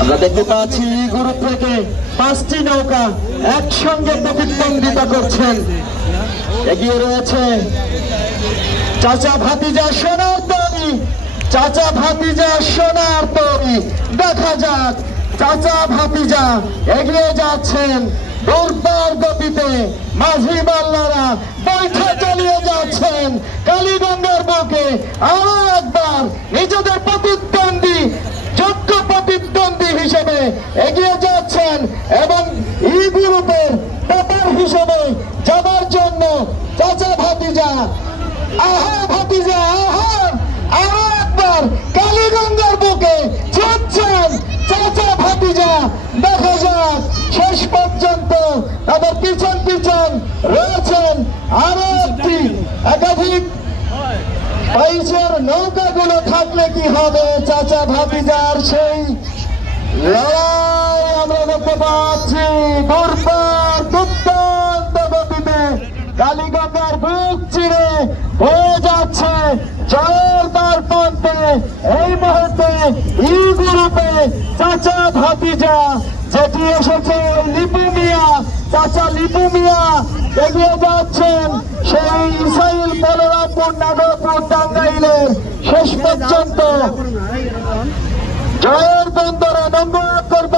আমরা দেখতে পাচ্ছি গ্রুপ থেকে পাঁচটি নৌকা একসঙ্গে প্রতিদ্বন্দ্বিতা করছেন এগিয়ে রয়েছে চাচা ভাতিজা, সোনার তরি। চাচা ভাতিজা, সোনার তরি। দেখা যাক চাচা ভাতিজা এগিয়ে যাচ্ছেন। দুর্বার গতিতে মাঝি মাল্লারা বৈঠা চালিয়ে যাচ্ছেন। কালীগঙ্গার বুকে আরও একবার নিজেদের প্রতিদ্বন্দ্বী, যোগ্য প্রতিদ্বন্দ্বী হিসেবে এগিয়ে যাচ্ছেন এবং ই গ্রুপের ব্যাপার হিসেবে যাবার জন্য চাচা ভাতিজা, আহা ভাতিজা আহা আরও একবার কালীগঙ্গার বুকে ছুটছেন চাচা ভাতিজা দেখা যাক, শেষ পর্যন্ত তাদের পিছন পিছন রয়েছেন আরও একটি একাধিক। বাইশের নৌকাগুলো থাকলে কি হবে? চাচা ভাতিজার সেই লড়াই আমরা দেখতে পাচ্ছি। দুর্বার দুর্দান্ত গতিতে কালীগঙ্গার বুক চিরে হয়ে যাচ্ছে জয়ের দ্বার এই মুহূর্তে চাচা ভাতিজা যেটি এসেছে লিপু মিয়া, চাচা লিপু মিয়া এগিয়ে যাচ্ছেন সেই ইসাইল বলরামপুর নাগরপুর টাঙ্গাইলের শেষ পর্যন্ত। জয়ের বন্দরে নম্বর জন্য